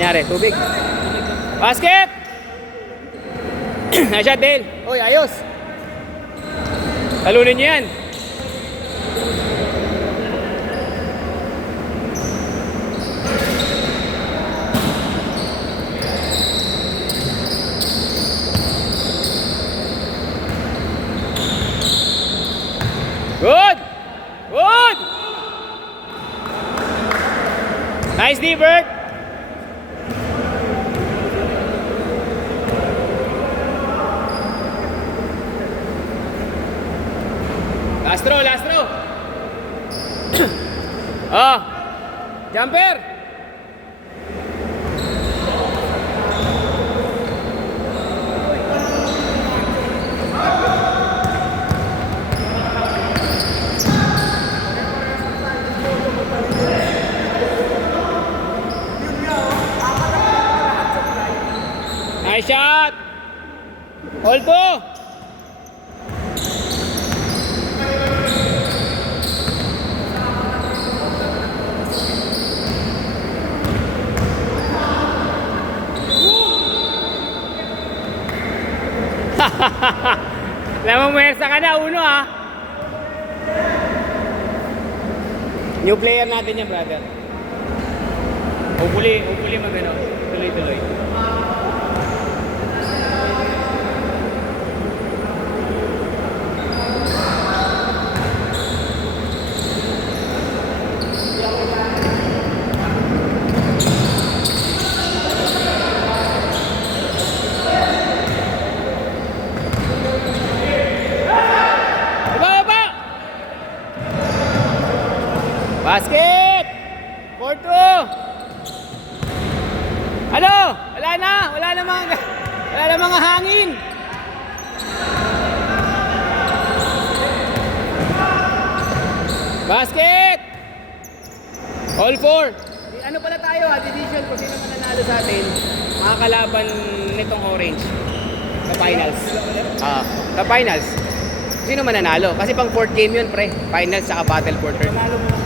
Nangyari, tubig. Basket! Nice shot, Dale. Oy, ayos. Talunin niyo yan. Good! Good! Nice D, Bert. Last throw, last throw. Oh, jumper. Nice shot. All po. Namumuwersa ka na, uno ha. New player natin yan, brother. Hopefully magano. Tuloy-tuloy. Basket! 4-2! Ano? Wala na! Wala na mga hangin! Basket! All 4! Ano pala tayo ha? Division kung sino man nanalo sa atin. Makakalaban nitong orange. Sa finals. Sa finals. Sino man nanalo? Kasi pang 4th game yun, pre. Finals saka battle quarter. Panalo mo lang.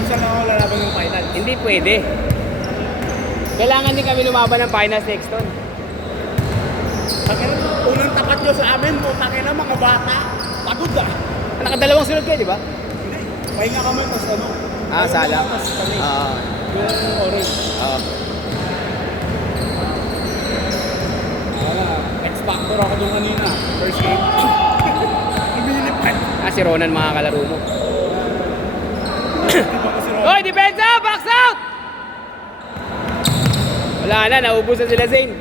Minsan ako lalaban ng final. Hindi pwede. Kailangan din kami lumaban ng finals next ton. Unang tapat nyo sa amin, putangin na mga bata. Pagod ah. Nakadalawang sunod kayo, di ba? Hindi. Pahinga kami, tas ano. Salang. Yung orange. X-Factor ako doon kanina. First game. Ibinilipan. Si Ronan mga kalaro mo. Hoy, depensa! Box out! Wala na, naubos na sila Zane.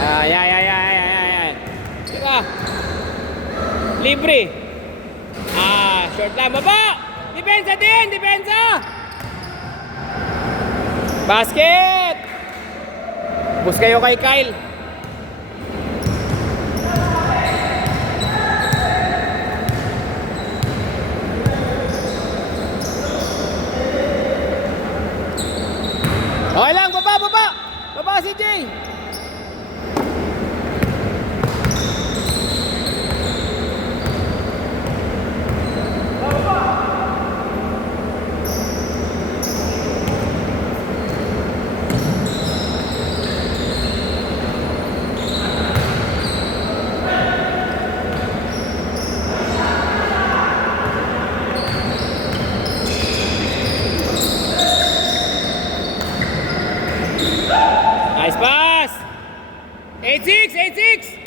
Ay. Teka. Libre. Short lang. Baba! Depensa din! Depensa! Basket! Bus kayo kay Kyle. Okay lang, baba! Baba si Jay! Nice pass! 8-6!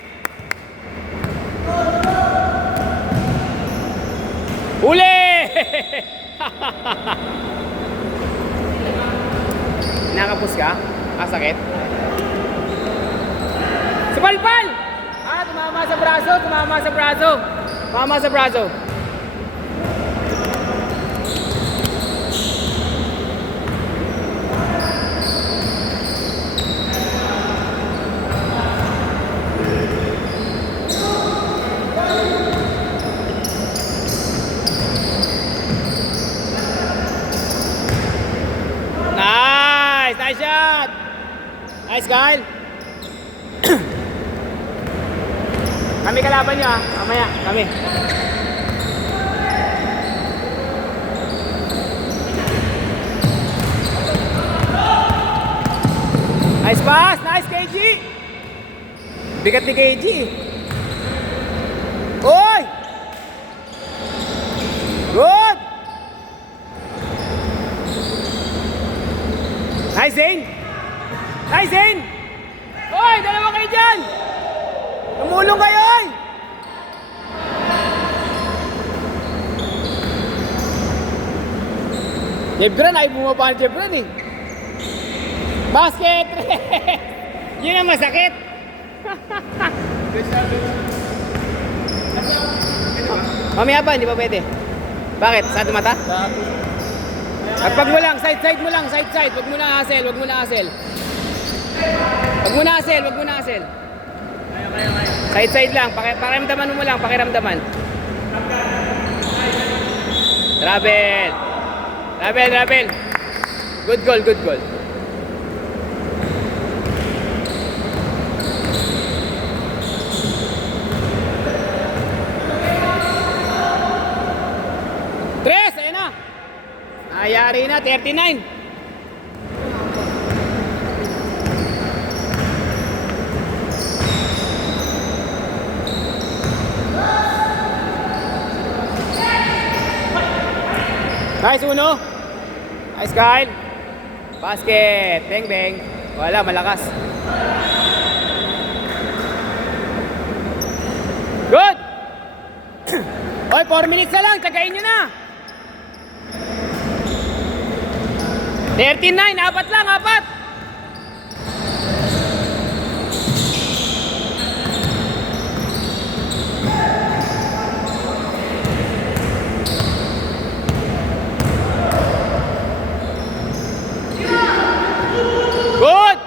Uli! Nakapus ka? Sakit? Si Palpal! Tumama sa braso. Nice shot! Nice, Kyle! Kami kalaban nyo Mamaya, kami. Labas! Nice, KG! Bigat ni KG. Oy! Good! Nice, Zane! Nice, Zane! Oy! Dalawa kayo dyan! Tumulong kayo, oy! Jebran, ay bumaba ni Jebran eh. Basket! Yun ang masakit. Mamaya ba? Hindi pa pwede. Bakit? Sa mata? At pag mo lang, side mo lang, side. Wag mo na hassle, wag mo na hassle. Wag mo na hassle, wag mo na hassle. Side lang, pakiramdaman mo lang, pakiramdaman. Travel. Good goal. Tres, ayun na. Ayari na, 39. Nice, uno. Nice, Kyle. Basket. Bang. Wala, malakas. Good. Oy, 4 minutes na lang. Tagayin nyo na. 39. Apat lang. Good!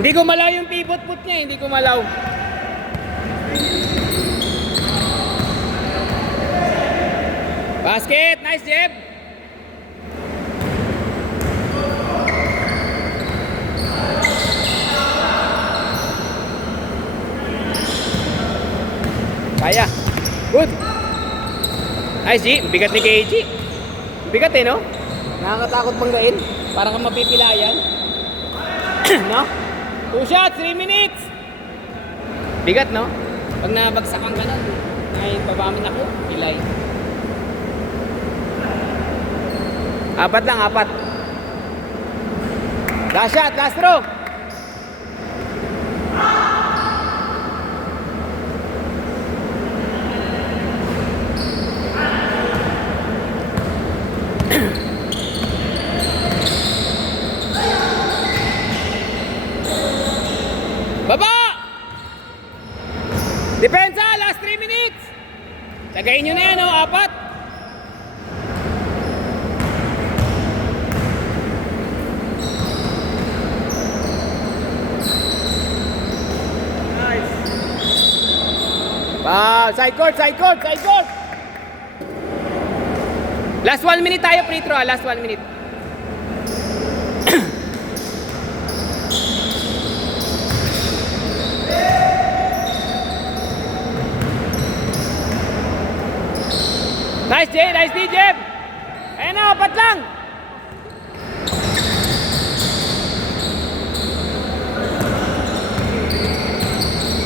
Hindi ko malaw yung pivot put niya, hindi ko malaw. Basket! Nice, Jeb! Kaya. Good! Nice, G. Bigat ni KG. Bigat eh, no? Nakakatakot banggain. Parang kang mapipilayan. No? 2 shots, 3 minutes. Bigat, no? Pag nabagsakan ka nun, ay babamin ako. Pilay. 4 lang. Last shot, last throw. Baba! Depensa, last 3 minutes. Tagayin nyo na yan, oh, 4. Nice. Wow, side court. Last 1 minute tayo, free throw, last 1 minute. Nice, Jay. Nice, DJ. Ayan na, 4 lang.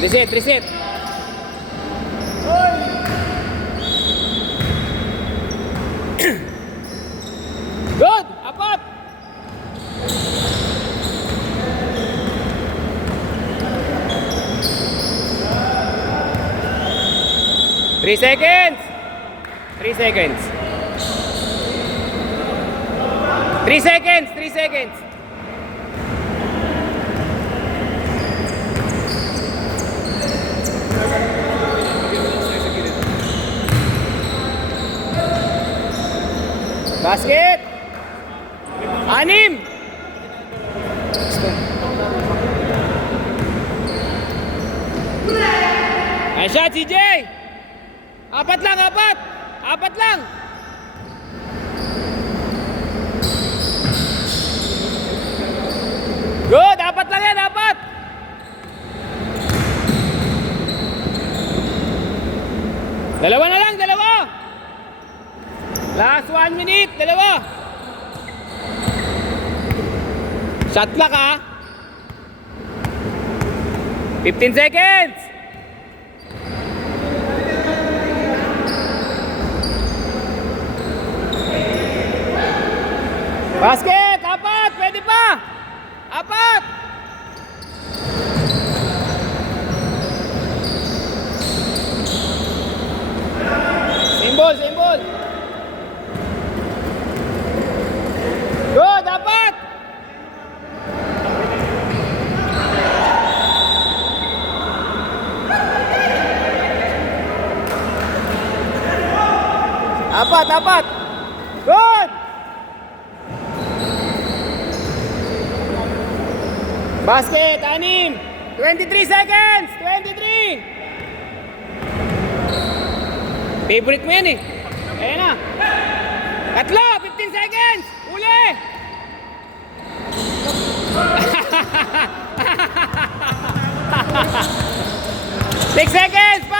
Reset. Good, 4. Three seconds. 3 seconds. Basket. 6. Nice shot, CJ. 4 lang. Good, 4 lang yan, 4. Dalawa na lang. Last 1 minute, 2. Shot clock ha. 15 seconds. Basket! Apat! Pwede pa! Apat! Symbol! Symbol! Good! Apat! Apat! Apat! Good! Basket, 6. 23 seconds! 23! Favorite mo yan eh. Ayan na. Tatlo! 15 seconds! Uli! 6 seconds!